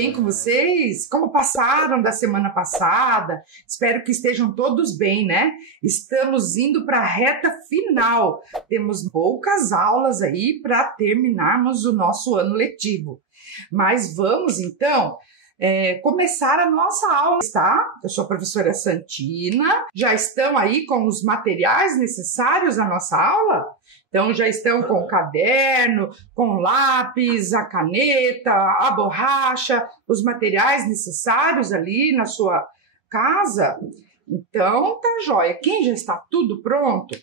bem com vocês? Como passaram da semana passada? Espero que estejam todos bem, né? Estamos indo para a reta final. Temos poucas aulas aí para terminarmos o nosso ano letivo. Mas vamos, então, começar a nossa aula, tá? Eu sou a professora Santina. Já estão aí com os materiais necessários à nossa aula? Então, já estão com o caderno, com o lápis, a caneta, a borracha, os materiais necessários ali na sua casa? Então, tá joia. Quem já está tudo pronto,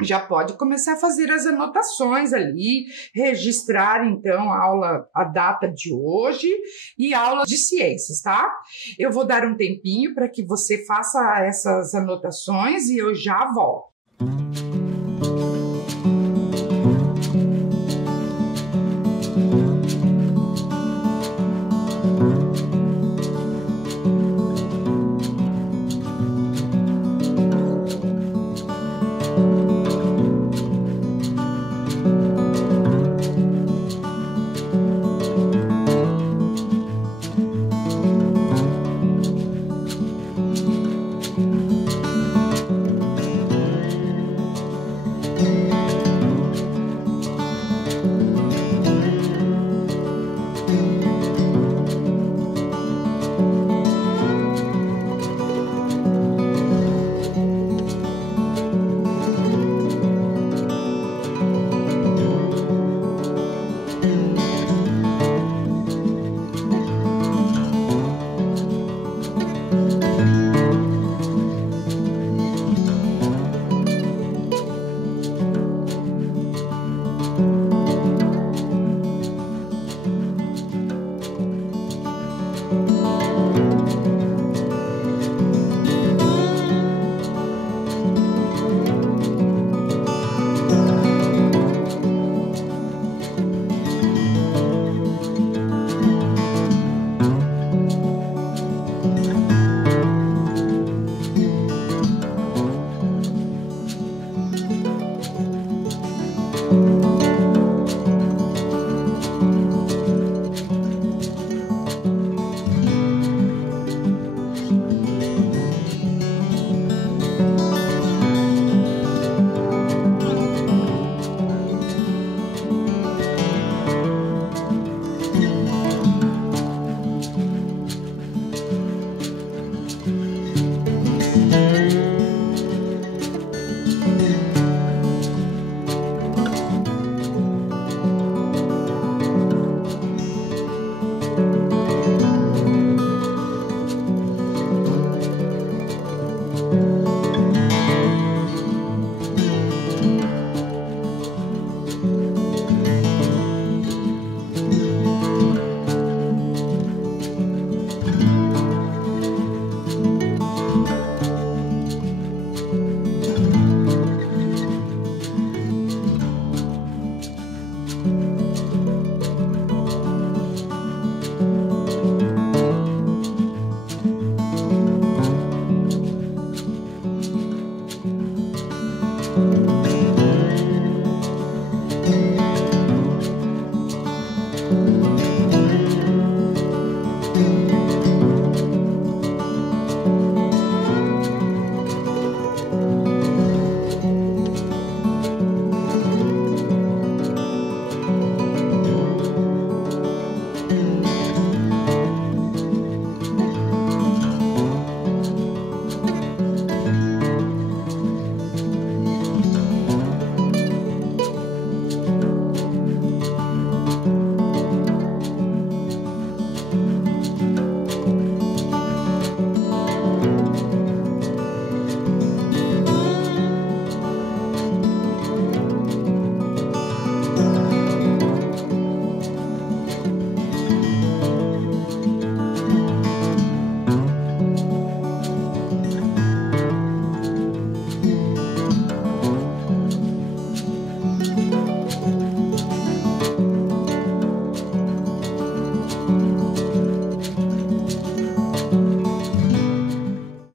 já pode começar a fazer as anotações ali, registrar, então, a data de hoje e aula de ciências, tá? Eu vou dar um tempinho para que você faça essas anotações e eu já volto.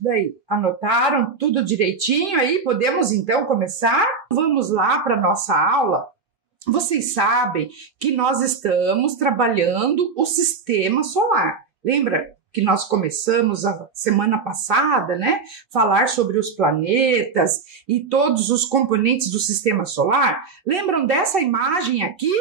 Daí, anotaram tudo direitinho aí? Podemos então começar? Vamos lá para a nossa aula. vocês sabem que nós estamos trabalhando o sistema solar. Lembra que nós começamos a semana passada, né? Falar sobre os planetas e todos os componentes do sistema solar. Lembram dessa imagem aqui?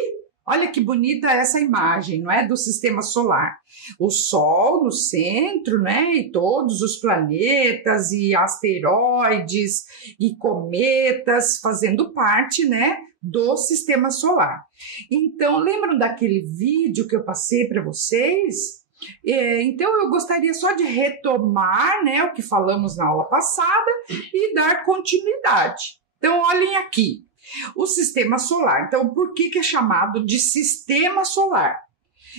Olha que bonita essa imagem, não é? Do sistema solar. O Sol no centro, né? E todos os planetas e asteroides e cometas fazendo parte, né? Do sistema solar. Então, lembram daquele vídeo que eu passei para vocês? Então, eu gostaria só de retomar, né? O que falamos na aula passada e dar continuidade. Então, olhem aqui. O sistema solar. Então, por que é chamado de sistema solar?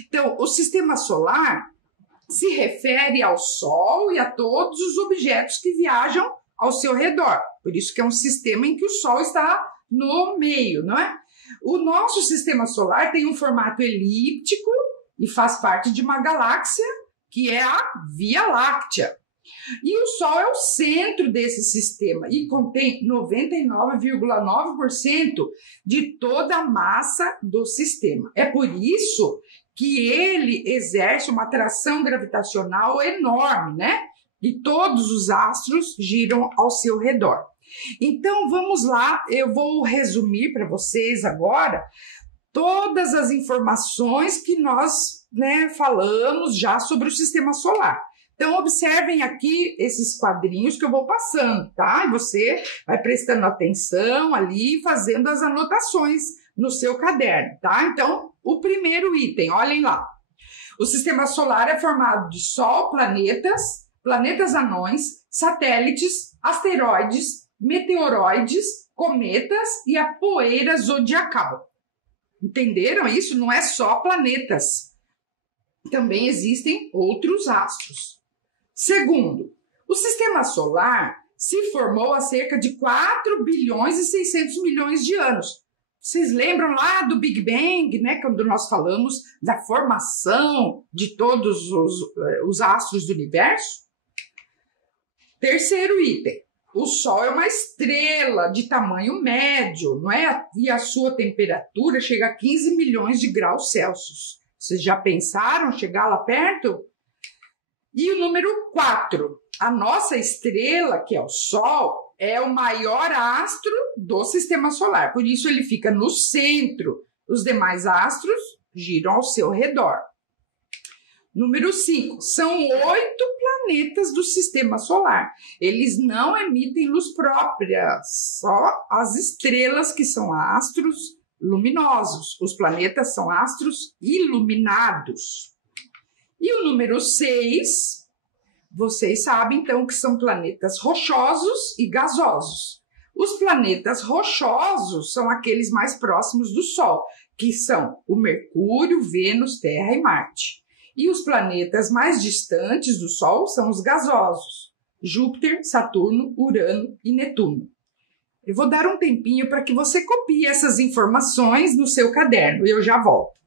Então, o sistema solar se refere ao Sol e a todos os objetos que viajam ao seu redor. Por isso que é um sistema em que o Sol está no meio, não é? O nosso sistema solar tem um formato elíptico e faz parte de uma galáxia que é a Via Láctea. E o Sol é o centro desse sistema e contém 99,9% de toda a massa do sistema. É por isso que ele exerce uma atração gravitacional enorme, né? E todos os astros giram ao seu redor. Então, vamos lá, eu vou resumir para vocês agora todas as informações que nós, né, falamos já sobre o sistema solar. Então, observem aqui esses quadrinhos que eu vou passando, tá? E você vai prestando atenção ali, fazendo as anotações no seu caderno, tá? Então, o primeiro item, olhem lá. O sistema solar é formado de Sol, planetas anões, satélites, asteroides, meteoroides, cometas e a poeira zodiacal. Entenderam isso? Não é só planetas. Também existem outros astros. Segundo, o sistema solar se formou há cerca de 4 bilhões e 600 milhões de anos. Vocês lembram lá do Big Bang, né? Quando nós falamos da formação de todos os astros do universo? Terceiro item. O Sol é uma estrela de tamanho médio, não é? E a sua temperatura chega a 15 milhões de graus Celsius. Vocês já pensaram chegar lá perto? E o número 4. A nossa estrela, que é o Sol, é o maior astro do sistema solar. Por isso ele fica no centro. Os demais astros giram ao seu redor. Número 5. São 8 planetas do sistema solar. Eles não emitem luz própria, só as estrelas que são astros luminosos. Os planetas são astros iluminados. E o número 6, vocês sabem então que são planetas rochosos e gasosos. Os planetas rochosos são aqueles mais próximos do Sol, que são o Mercúrio, Vênus, Terra e Marte. E os planetas mais distantes do Sol são os gasosos, Júpiter, Saturno, Urano e Netuno. Eu vou dar um tempinho para que você copie essas informações no seu caderno e eu já volto.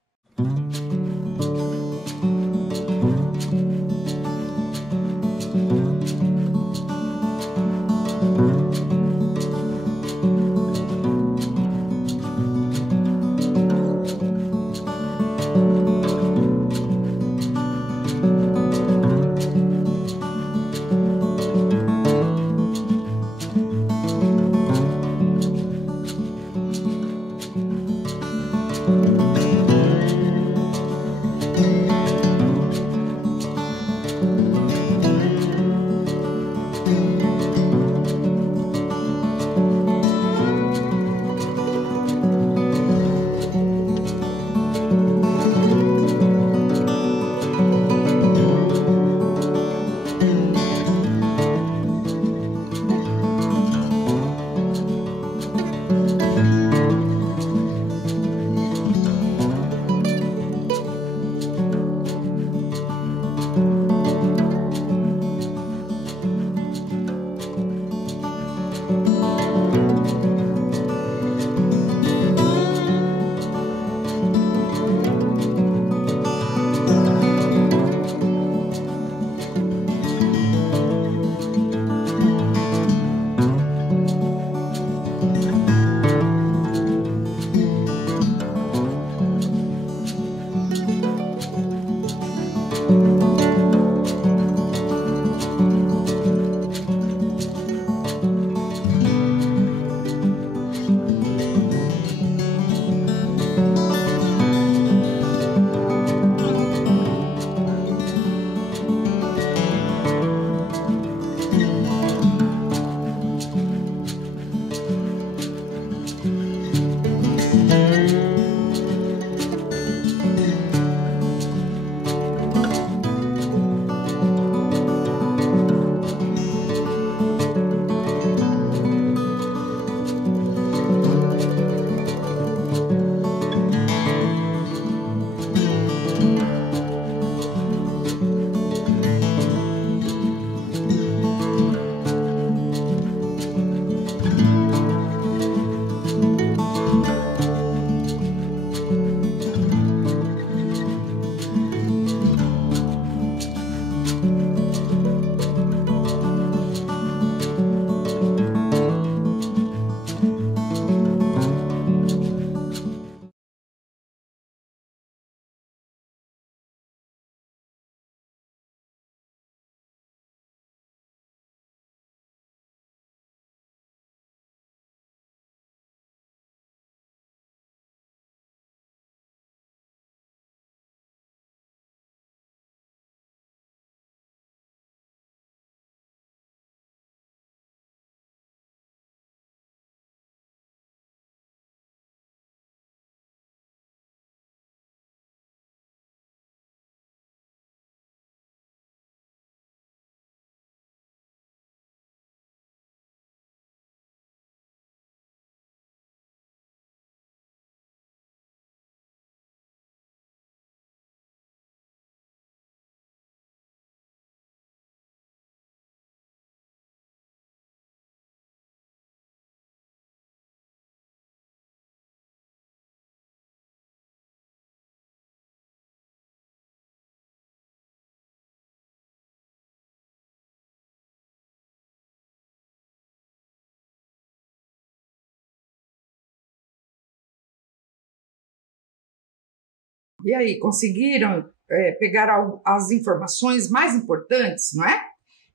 E aí, conseguiram pegar as informações mais importantes, não é?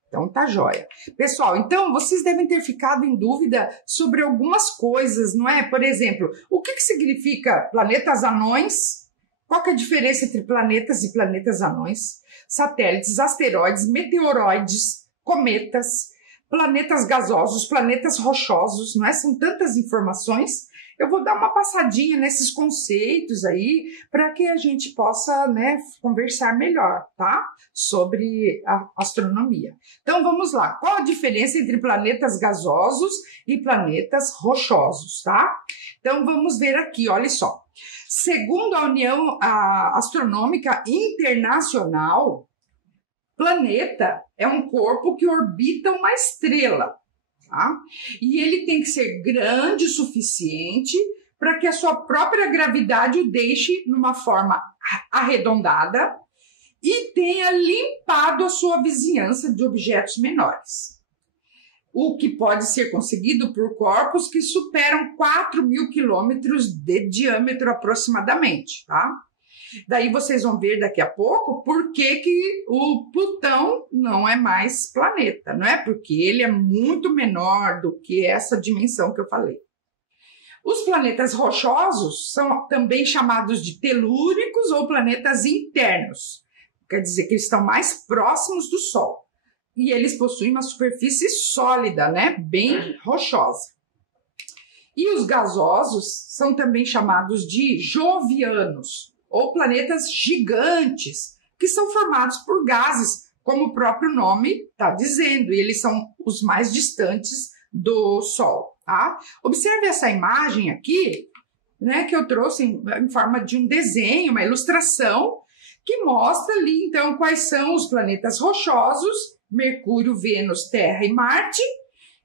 Então tá joia. Pessoal, então vocês devem ter ficado em dúvida sobre algumas coisas, não é? Por exemplo, o que significa planetas anões? Qual que é a diferença entre planetas e planetas anões? Satélites, asteroides, meteoroides, cometas, planetas gasosos, planetas rochosos, não é? São tantas informações. Eu vou dar uma passadinha nesses conceitos aí para que a gente possa, né, conversar melhor, tá? Sobre a astronomia. Então vamos lá. Qual a diferença entre planetas gasosos e planetas rochosos, tá? Então vamos ver aqui, olha só. Segundo a União Astronômica Internacional, planeta é um corpo que orbita uma estrela. Tá? E ele tem que ser grande o suficiente para que a sua própria gravidade o deixe numa forma arredondada e tenha limpado a sua vizinhança de objetos menores. O que pode ser conseguido por corpos que superam 4.000 quilômetros de diâmetro aproximadamente, tá? Daí vocês vão ver daqui a pouco por que o Plutão não é mais planeta, não é? Porque ele é muito menor do que essa dimensão que eu falei. Os planetas rochosos são também chamados de telúricos ou planetas internos. Quer dizer que eles estão mais próximos do Sol. E eles possuem uma superfície sólida, né? Bem rochosa. E os gasosos são também chamados de jovianos, ou planetas gigantes, que são formados por gases, como o próprio nome está dizendo, e eles são os mais distantes do Sol, tá? Observe essa imagem aqui, né, que eu trouxe em forma de um desenho, uma ilustração, que mostra ali, então, quais são os planetas rochosos, Mercúrio, Vênus, Terra e Marte,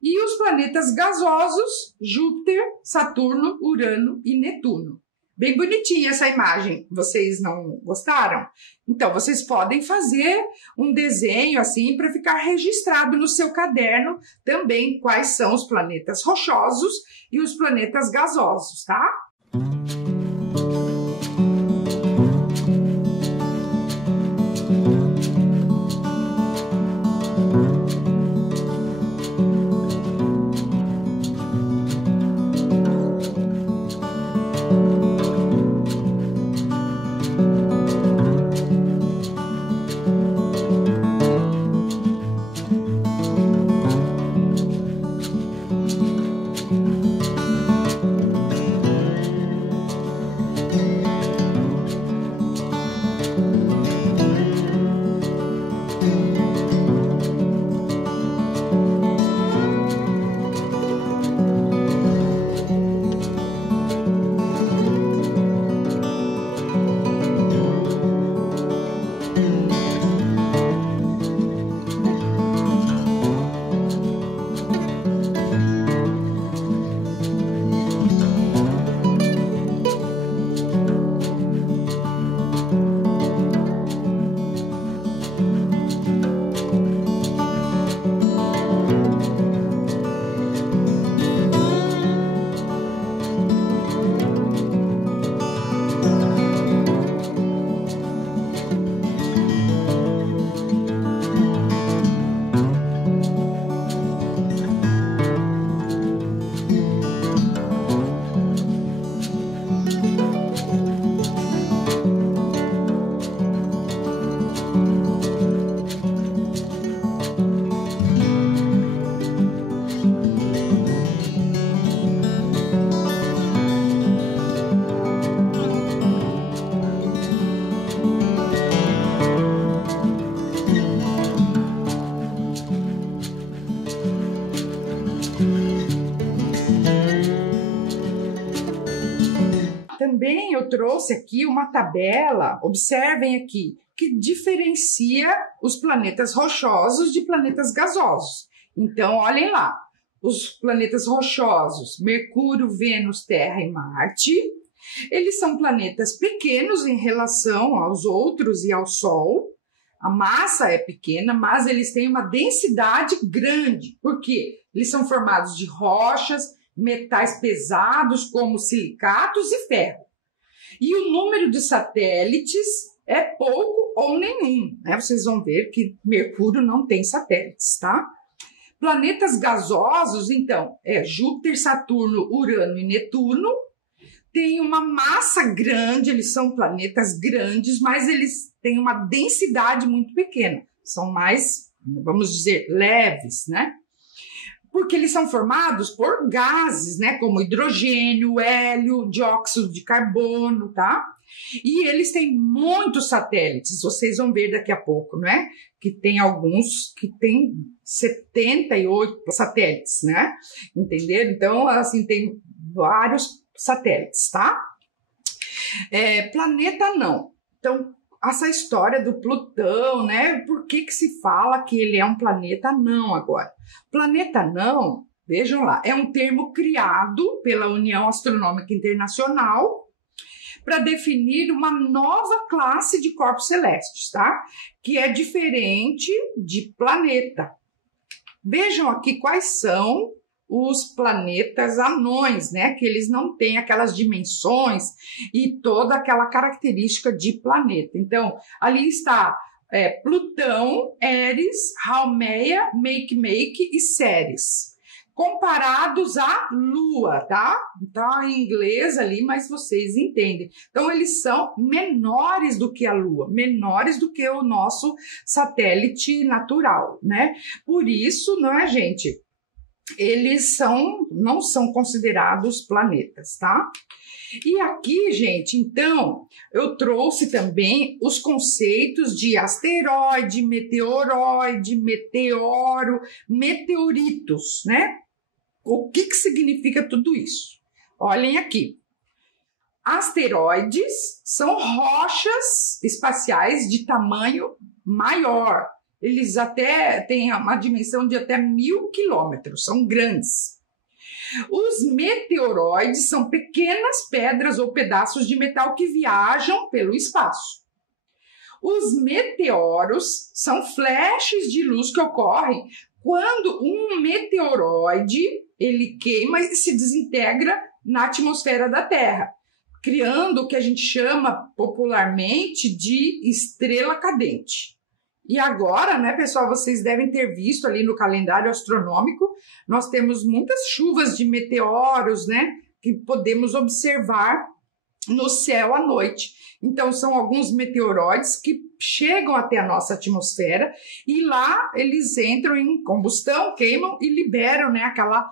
e os planetas gasosos, Júpiter, Saturno, Urano e Netuno. Bem bonitinha essa imagem, vocês não gostaram? Então, vocês podem fazer um desenho assim para ficar registrado no seu caderno também quais são os planetas rochosos e os planetas gasosos, tá? Também eu trouxe aqui uma tabela, observem aqui, que diferencia os planetas rochosos de planetas gasosos. Então, olhem lá, os planetas rochosos, Mercúrio, Vênus, Terra e Marte, eles são planetas pequenos em relação aos outros e ao Sol. A massa é pequena, mas eles têm uma densidade grande. Por quê? Eles são formados de rochas, metais pesados como silicatos e ferro. E o número de satélites é pouco ou nenhum, né? Vocês vão ver que Mercúrio não tem satélites, tá? Planetas gasosos, então, é Júpiter, Saturno, Urano e Netuno. Tem uma massa grande, eles são planetas grandes, mas eles têm uma densidade muito pequena. São mais, vamos dizer, leves, né? Porque eles são formados por gases, né? Como hidrogênio, hélio, dióxido de carbono, tá? E eles têm muitos satélites, vocês vão ver daqui a pouco, né? Que tem alguns que tem 78 satélites, né? Entenderam? Então, assim, tem vários satélites, tá? Planeta não. Então, essa história do Plutão, né? Por que se fala que ele é um planeta não agora? Planeta não, vejam lá, é um termo criado pela União Astronômica Internacional para definir uma nova classe de corpos celestes, tá? Que é diferente de planeta. Vejam aqui quais são os planetas anões, né? Que eles não têm aquelas dimensões e toda aquela característica de planeta. Então, ali está Plutão, Eris, Haumea, Makemake e Ceres, comparados à Lua, tá? Tá em inglês ali, mas vocês entendem. Então, eles são menores do que a Lua, menores do que o nosso satélite natural, né? Por isso, não é, gente? Eles não são considerados planetas, tá? E aqui, gente, então, eu trouxe também os conceitos de asteroide, meteoroide, meteoro, meteoritos, né? O que significa tudo isso? Olhem aqui. Asteroides são rochas espaciais de tamanho maior. Eles até têm uma dimensão de até 1.000 quilômetros, são grandes. Os meteoroides são pequenas pedras ou pedaços de metal que viajam pelo espaço. Os meteoros são flashes de luz que ocorrem quando um meteoroide ele queima e se desintegra na atmosfera da Terra, criando o que a gente chama popularmente de estrela cadente. E agora, né, pessoal, vocês devem ter visto ali no calendário astronômico, nós temos muitas chuvas de meteoros, né, que podemos observar no céu à noite. Então, são alguns meteoroides que chegam até a nossa atmosfera e lá eles entram em combustão, queimam e liberam, né, aquela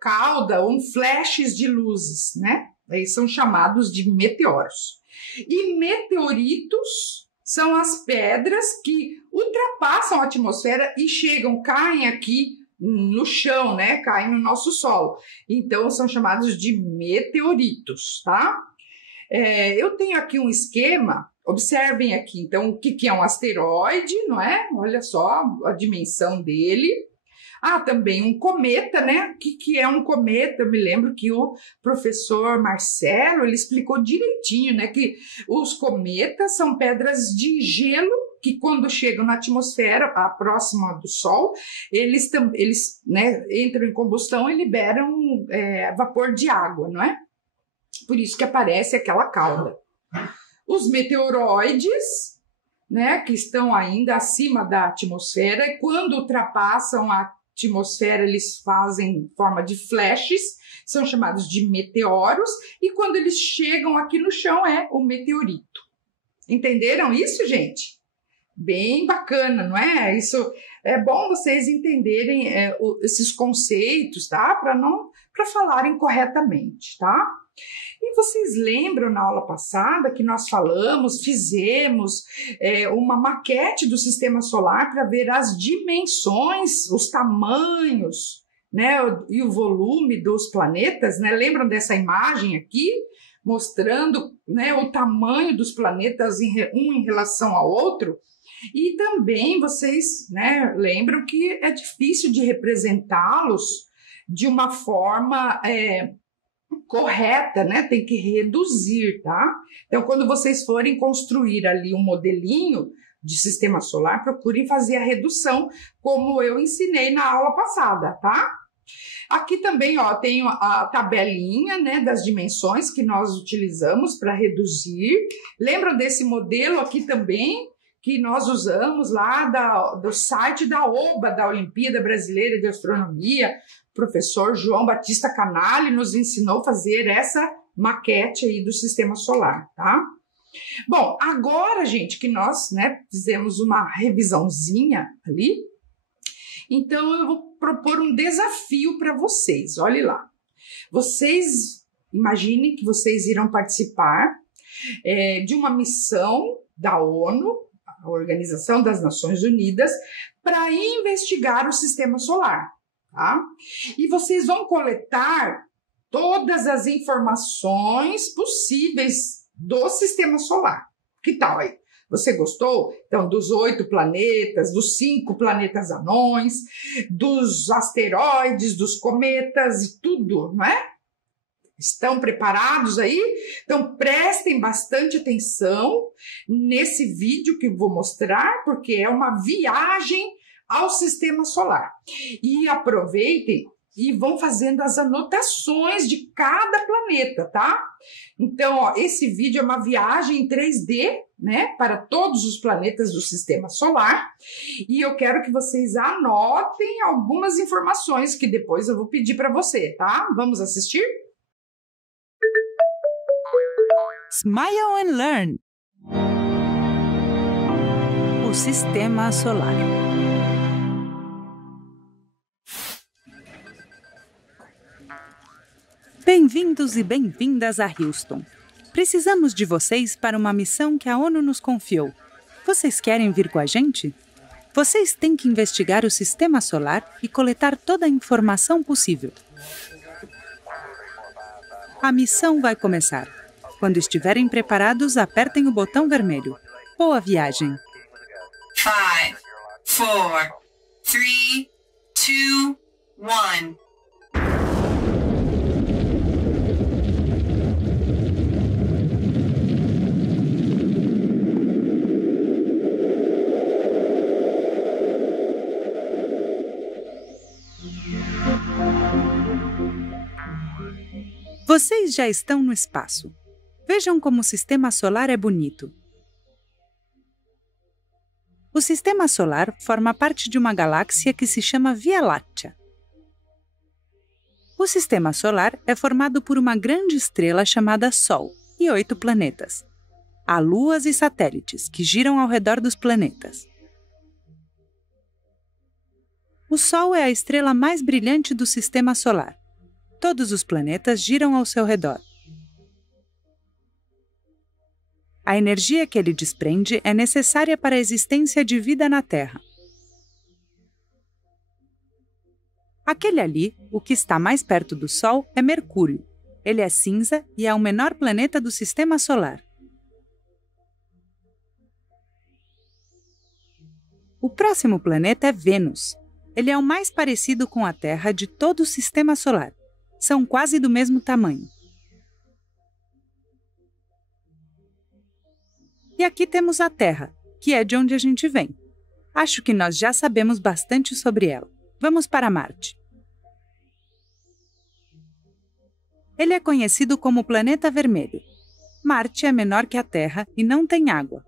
cauda ou flashes de luzes, né? Aí são chamados de meteoros. E meteoritos são as pedras que ultrapassam a atmosfera e caem aqui no chão, né? Caem no nosso solo. Então, são chamados de meteoritos, tá? Eu tenho aqui um esquema, observem aqui, então, o que é um asteroide, não é? Olha só a dimensão dele. Também um cometa, né? O que é um cometa? Eu me lembro que o professor Marcelo, ele explicou direitinho, né? Que os cometas são pedras de gelo que quando chegam na atmosfera, próxima do Sol, eles né, entram em combustão e liberam vapor de água, não é? Por isso que aparece aquela cauda. Os meteoroides, né, que estão ainda acima da atmosfera, e quando ultrapassam a atmosfera, eles fazem forma de flashes, são chamados de meteoros, e quando eles chegam aqui no chão é o meteorito. Entenderam isso, gente? Bem bacana, não é? Isso é bom vocês entenderem esses conceitos, tá? Para falarem corretamente, tá? E vocês lembram na aula passada que nós fizemos uma maquete do sistema solar para ver as dimensões, os tamanhos, né, e o volume dos planetas, né? Lembram dessa imagem aqui? Mostrando, né, o tamanho dos planetas um em relação ao outro. E também vocês, né, lembram que é difícil de representá-los de uma forma correta, né? Tem que reduzir, tá? Então, quando vocês forem construir ali um modelinho de sistema solar, procurem fazer a redução, como eu ensinei na aula passada, tá? Aqui também, ó, tem a tabelinha, né, das dimensões que nós utilizamos para reduzir. Lembram desse modelo aqui também, que nós usamos lá do site da OBA, da Olimpíada Brasileira de Astronomia? O professor João Batista Canali nos ensinou a fazer essa maquete aí do sistema solar, tá? Bom, agora, gente, que nós, né, fizemos uma revisãozinha ali, então eu vou propor um desafio para vocês. Olhe lá. Vocês imaginem que vocês irão participar de uma missão da ONU, a Organização das Nações Unidas, para investigar o sistema solar, tá? E vocês vão coletar todas as informações possíveis do sistema solar. Que tal aí? Você gostou? Então, dos 8 planetas, dos 5 planetas anões, dos asteroides, dos cometas e tudo, não é? Estão preparados aí? Então, prestem bastante atenção nesse vídeo que eu vou mostrar, porque é uma viagem ao sistema solar. E aproveitem e vão fazendo as anotações de cada planeta, tá? Então, ó, esse vídeo é uma viagem em 3D, né, para todos os planetas do sistema solar, e eu quero que vocês anotem algumas informações que depois eu vou pedir para você, tá? Vamos assistir? Smile and Learn. O sistema solar. Bem-vindos e bem-vindas a Houston. Precisamos de vocês para uma missão que a ONU nos confiou. Vocês querem vir com a gente? Vocês têm que investigar o sistema solar e coletar toda a informação possível. A missão vai começar. Quando estiverem preparados, apertem o botão vermelho. Boa viagem! 5, 4, 3, 2, 1. Vocês já estão no espaço. Vejam como o sistema solar é bonito. O sistema solar forma parte de uma galáxia que se chama Via Láctea. O sistema solar é formado por uma grande estrela chamada Sol e 8 planetas. Há luas e satélites que giram ao redor dos planetas. O Sol é a estrela mais brilhante do sistema solar. Todos os planetas giram ao seu redor. A energia que ele desprende é necessária para a existência de vida na Terra. Aquele ali, o que está mais perto do Sol, é Mercúrio. Ele é cinza e é o menor planeta do sistema solar. O próximo planeta é Vênus. Ele é o mais parecido com a Terra de todo o sistema solar. São quase do mesmo tamanho. E aqui temos a Terra, que é de onde a gente vem. Acho que nós já sabemos bastante sobre ela. Vamos para Marte. Ele é conhecido como o Planeta Vermelho. Marte é menor que a Terra e não tem água.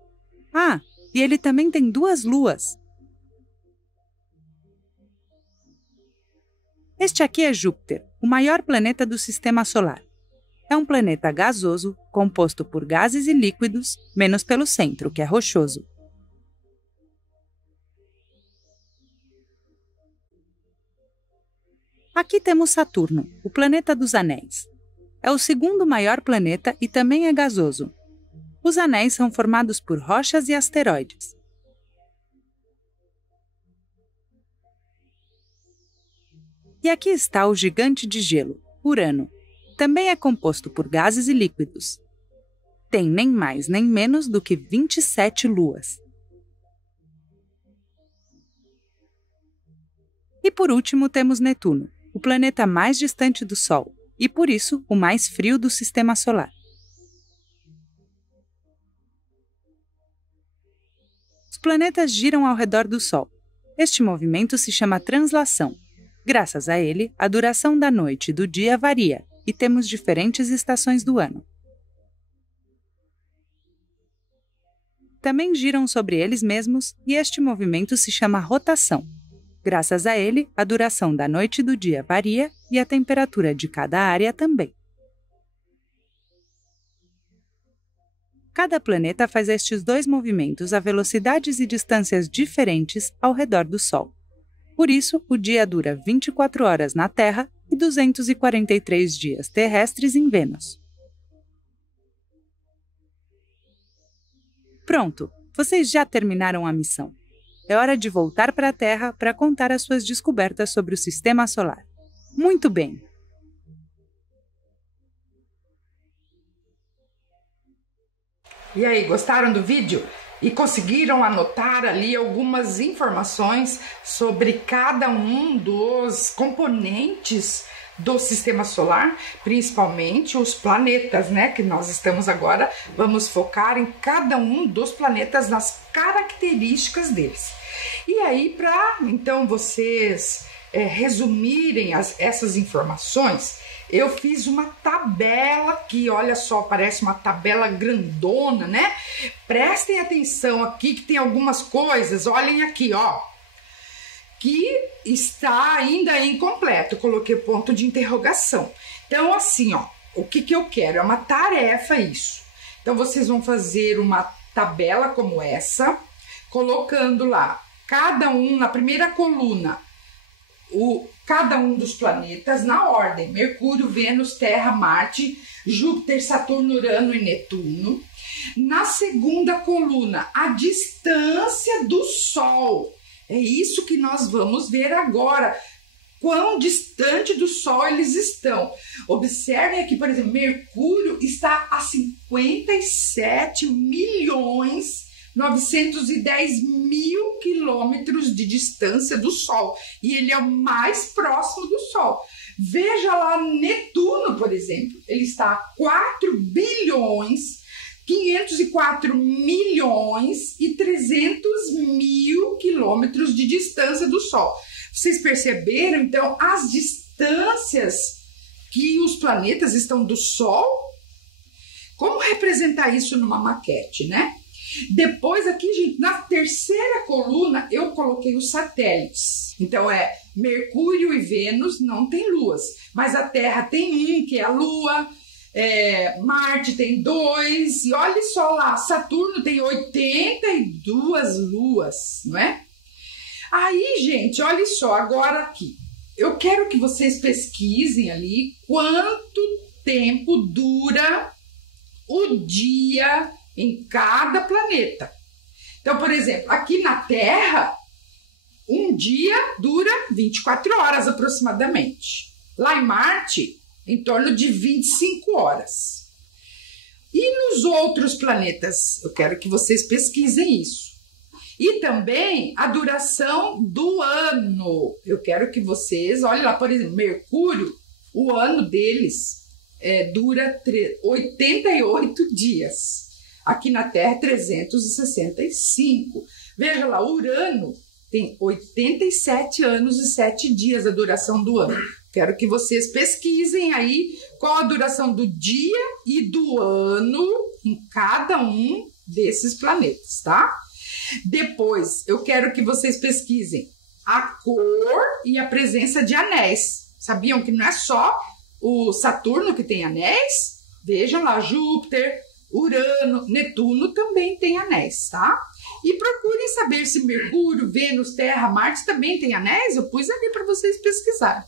Ah, e ele também tem 2 luas. Este aqui é Júpiter, o maior planeta do sistema solar. É um planeta gasoso, composto por gases e líquidos, menos pelo centro, que é rochoso. Aqui temos Saturno, o planeta dos anéis. É o segundo maior planeta e também é gasoso. Os anéis são formados por rochas e asteroides. E aqui está o gigante de gelo, Urano. Também é composto por gases e líquidos. Tem nem mais nem menos do que 27 luas. E por último temos Netuno, o planeta mais distante do Sol, e por isso o mais frio do sistema solar. Os planetas giram ao redor do Sol. Este movimento se chama translação. Graças a ele, a duração da noite e do dia varia, e temos diferentes estações do ano. Também giram sobre eles mesmos, e este movimento se chama rotação. Graças a ele, a duração da noite e do dia varia, e a temperatura de cada área também. Cada planeta faz estes dois movimentos a velocidades e distâncias diferentes ao redor do Sol. Por isso, o dia dura 24 horas na Terra e 243 dias terrestres em Vênus. Pronto, vocês já terminaram a missão. É hora de voltar para a Terra para contar as suas descobertas sobre o Sistema Solar. Muito bem! E aí, gostaram do vídeo? E conseguiram anotar ali algumas informações sobre cada um dos componentes do Sistema Solar, principalmente os planetas, né? Que nós estamos agora, vamos focar em cada um dos planetas, nas características deles. E aí, para então vocês resumirem essas informações, eu fiz uma tabela aqui, olha só, parece uma tabela grandona, né? Prestem atenção aqui que tem algumas coisas, olhem aqui, ó, que está ainda incompleto, coloquei ponto de interrogação. Então, assim, ó, o que eu quero? É uma tarefa isso. Então, vocês vão fazer uma tabela como essa, colocando lá, cada um, na primeira coluna, cada um dos planetas na ordem: Mercúrio, Vênus, Terra, Marte, Júpiter, Saturno, Urano e Netuno. Na segunda coluna, a distância do Sol. É isso que nós vamos ver agora. Quão distante do Sol eles estão. Observem aqui, por exemplo, Mercúrio está a 57.910.000 quilômetros de distância do Sol. E ele é o mais próximo do Sol. Veja lá Netuno, por exemplo. Ele está a 4.504.300.000 quilômetros de distância do Sol. Vocês perceberam, então, as distâncias que os planetas estão do Sol? Como representar isso numa maquete, né? Depois aqui, gente, na terceira coluna, eu coloquei os satélites. Então, Mercúrio e Vênus não tem luas, mas a Terra tem um, que é a Lua. Marte tem 2, e olha só lá, Saturno tem 82 luas, não é? Aí, gente, olha só, agora aqui, eu quero que vocês pesquisem ali quanto tempo dura o dia em cada planeta. Então, por exemplo, aqui na Terra, um dia dura 24 horas aproximadamente. Lá em Marte, em torno de 25 horas. E nos outros planetas? Eu quero que vocês pesquisem isso. E também a duração do ano. Eu quero que vocês, olhem lá, por exemplo, Mercúrio, o ano deles dura 88 dias. Aqui na Terra, 365. Veja lá, Urano tem 87 anos e 7 dias a duração do ano. Quero que vocês pesquisem aí qual a duração do dia e do ano em cada um desses planetas, tá? Depois, eu quero que vocês pesquisem a cor e a presença de anéis. Sabiam que não é só o Saturno que tem anéis? Vejam lá, Júpiter, Urano, Netuno também tem anéis, tá? E procurem saber se Mercúrio, Vênus, Terra, Marte também tem anéis. Eu pus ali para vocês pesquisarem.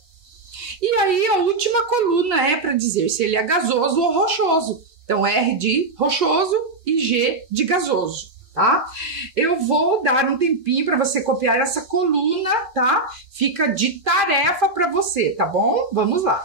E aí a última coluna é para dizer se ele é gasoso ou rochoso. Então R de rochoso e G de gasoso, tá? Eu vou dar um tempinho para você copiar essa coluna, tá? Fica de tarefa para você, tá bom? Vamos lá.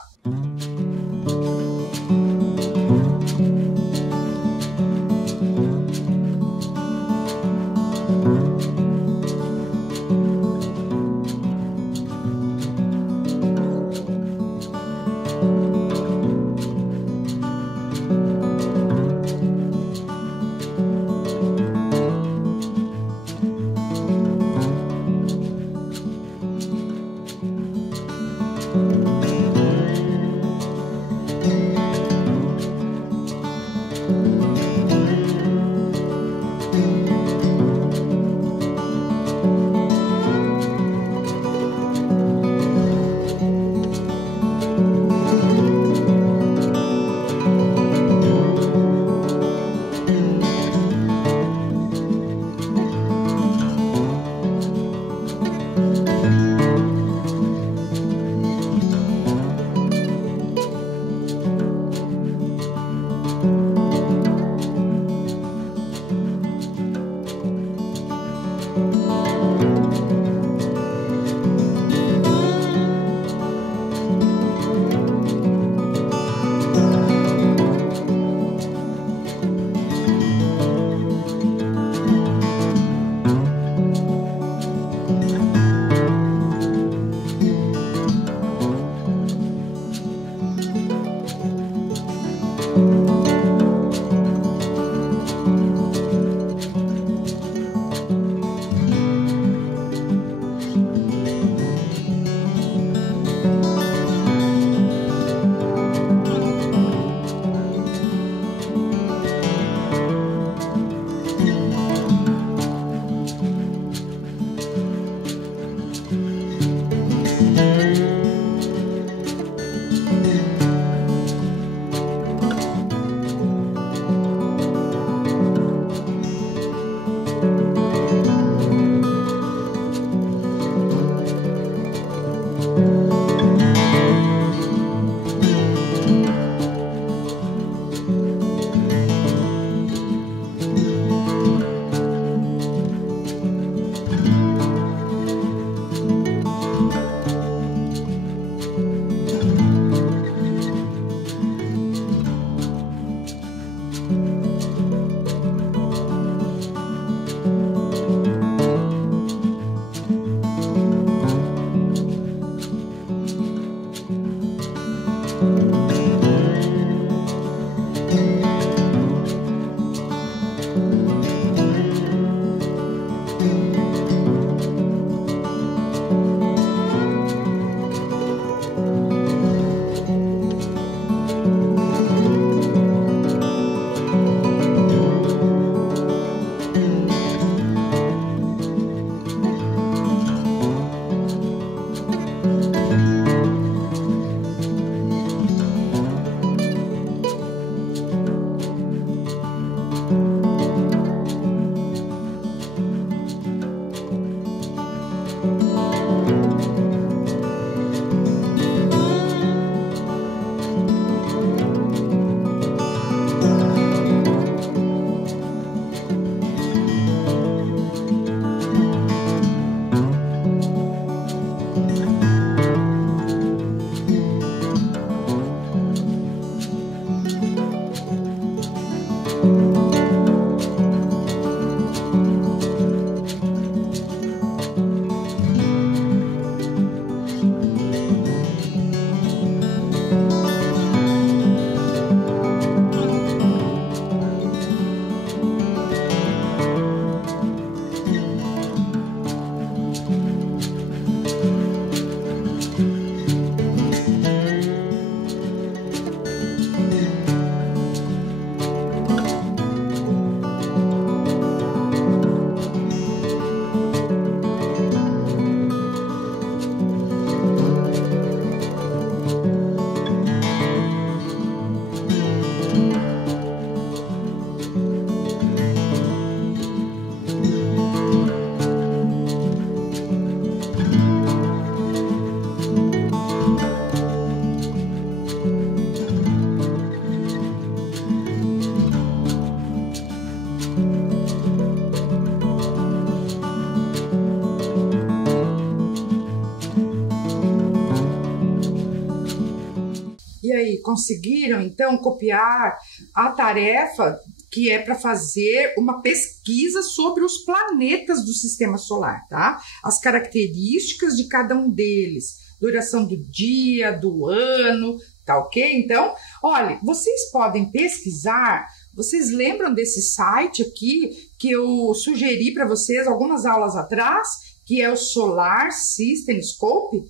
E aí, conseguiram então copiar a tarefa que é para fazer uma pesquisa sobre os planetas do sistema solar, tá? As características de cada um deles, duração do dia, do ano, tá ok? Então, olha, vocês podem pesquisar. Vocês lembram desse site aqui que eu sugeri para vocês algumas aulas atrás, que é o Solar System Scope?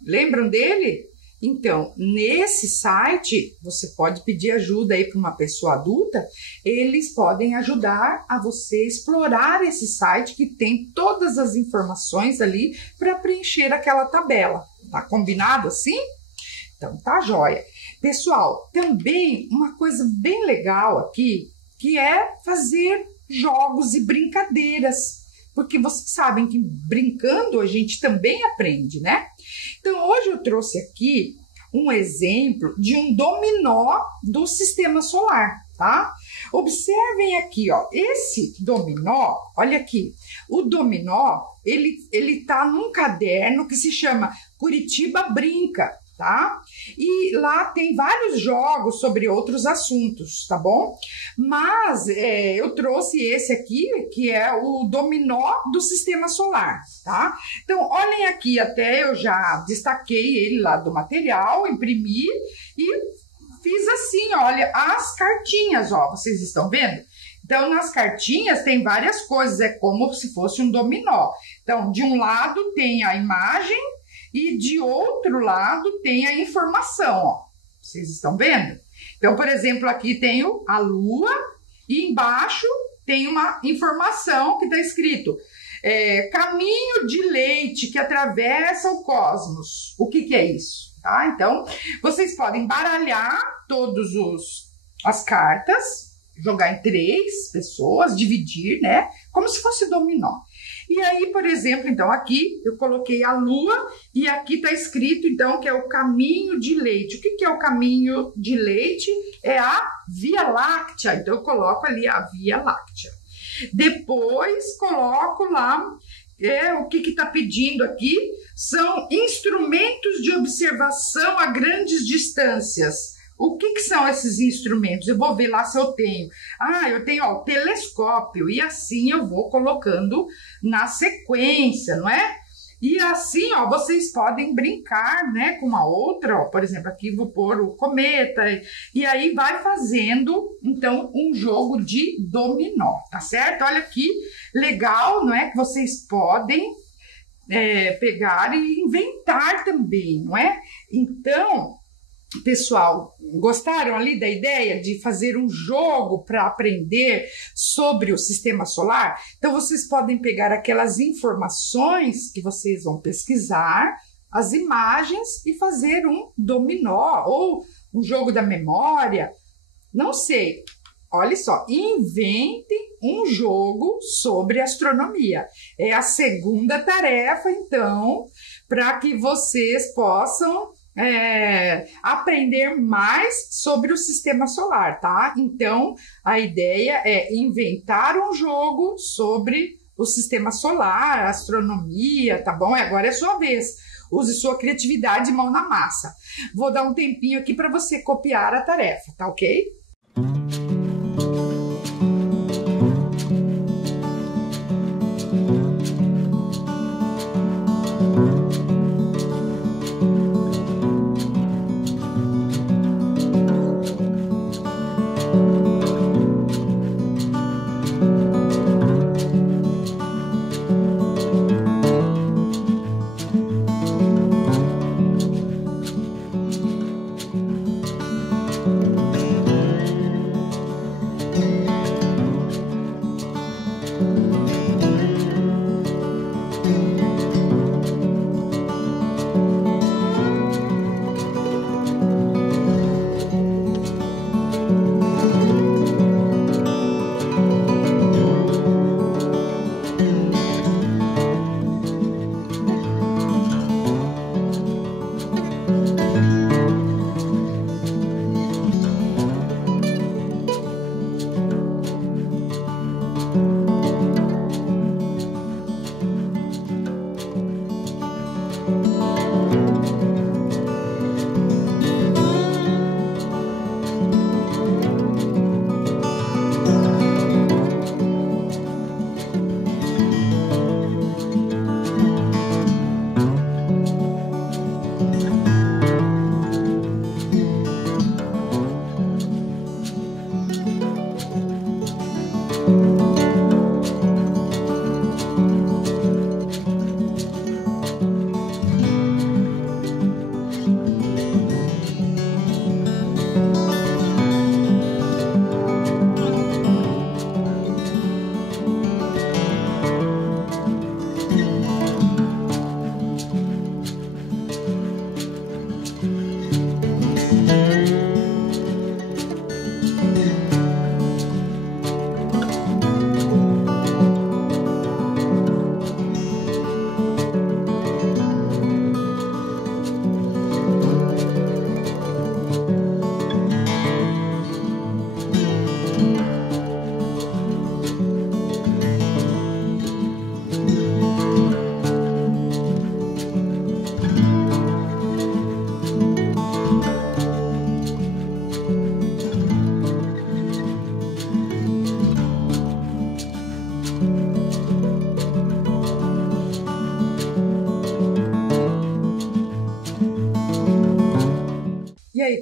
Lembram dele? Então, nesse site, você pode pedir ajuda aí para uma pessoa adulta, eles podem ajudar a você explorar esse site que tem todas as informações ali para preencher aquela tabela. Tá combinado assim? Então, tá joia. Pessoal, também uma coisa bem legal aqui, que é fazer jogos e brincadeiras. Porque vocês sabem que brincando a gente também aprende, né? Então, hoje eu trouxe aqui um exemplo de um dominó do sistema solar, tá? Observem aqui, ó, esse dominó, olha aqui, o dominó, ele tá num caderno que se chama Curitiba Brinca, tá? E lá tem vários jogos sobre outros assuntos, tá bom? Mas eu trouxe esse aqui, que é o dominó do sistema solar, tá? Então, olhem aqui, até eu já destaquei ele lá do material, imprimi e fiz assim, olha, as cartinhas, ó, vocês estão vendo? Então, nas cartinhas tem várias coisas, é como se fosse um dominó. Então, de um lado tem a imagem e de outro lado tem a informação, ó. Vocês estão vendo? Então, por exemplo, aqui tenho a lua e embaixo tem uma informação que está escrito caminho de leite que atravessa o cosmos. O que é isso? Tá? Então, vocês podem baralhar todas as cartas, jogar em 3 pessoas, dividir, né? Como se fosse dominó. E aí, por exemplo, então aqui eu coloquei a lua e aqui está escrito, então, que é o caminho de leite. O que é o caminho de leite? É a Via Láctea. Então, eu coloco ali a Via Láctea. Depois, coloco lá, o que está pedindo aqui são instrumentos de observação a grandes distâncias. O que são esses instrumentos? Eu vou ver lá se eu tenho. Eu tenho o telescópio, e assim eu vou colocando na sequência, não é? E assim, ó, vocês podem brincar, né, com uma outra, ó, por exemplo, aqui vou pôr o cometa, e aí vai fazendo, então, um jogo de dominó, tá certo? Olha que legal, não é? Que vocês podem pegar e inventar também, não é? Então, pessoal, gostaram ali da ideia de fazer um jogo para aprender sobre o sistema solar? Então, vocês podem pegar aquelas informações que vocês vão pesquisar, as imagens, e fazer um dominó ou um jogo da memória. Não sei. Olha só, inventem um jogo sobre astronomia. É a segunda tarefa, então, para que vocês possam aprender mais sobre o sistema solar, tá? Então, a ideia é inventar um jogo sobre o sistema solar, astronomia, tá bom? Agora é sua vez. Use sua criatividade e mão na massa. Vou dar um tempinho aqui para você copiar a tarefa, tá ok?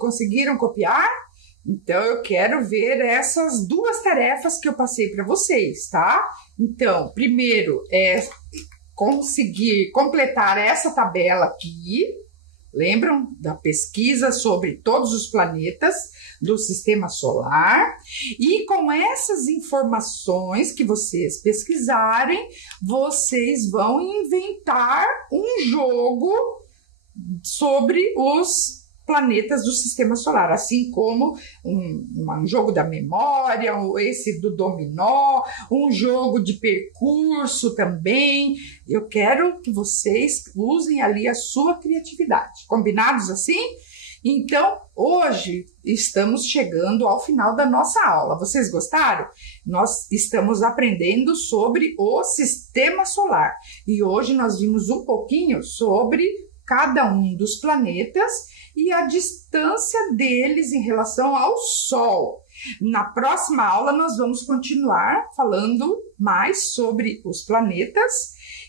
conseguiram copiar? Então, eu quero ver essas 2 tarefas que eu passei para vocês, tá? Então, primeiro é conseguir completar essa tabela aqui. Lembram da pesquisa sobre todos os planetas do Sistema Solar? E com essas informações que vocês pesquisarem, vocês vão inventar um jogo sobre os planetas do Sistema Solar, assim como um jogo da memória, esse do dominó, um jogo de percurso também. Eu quero que vocês usem ali a sua criatividade. Combinados assim? Então, hoje estamos chegando ao final da nossa aula. Vocês gostaram? Nós estamos aprendendo sobre o Sistema Solar e hoje nós vimos um pouquinho sobre cada um dos planetas e a distância deles em relação ao Sol. Na próxima aula, nós vamos continuar falando mais sobre os planetas.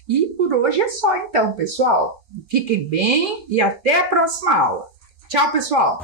E por hoje é só, então, pessoal. Fiquem bem e até a próxima aula. Tchau, pessoal!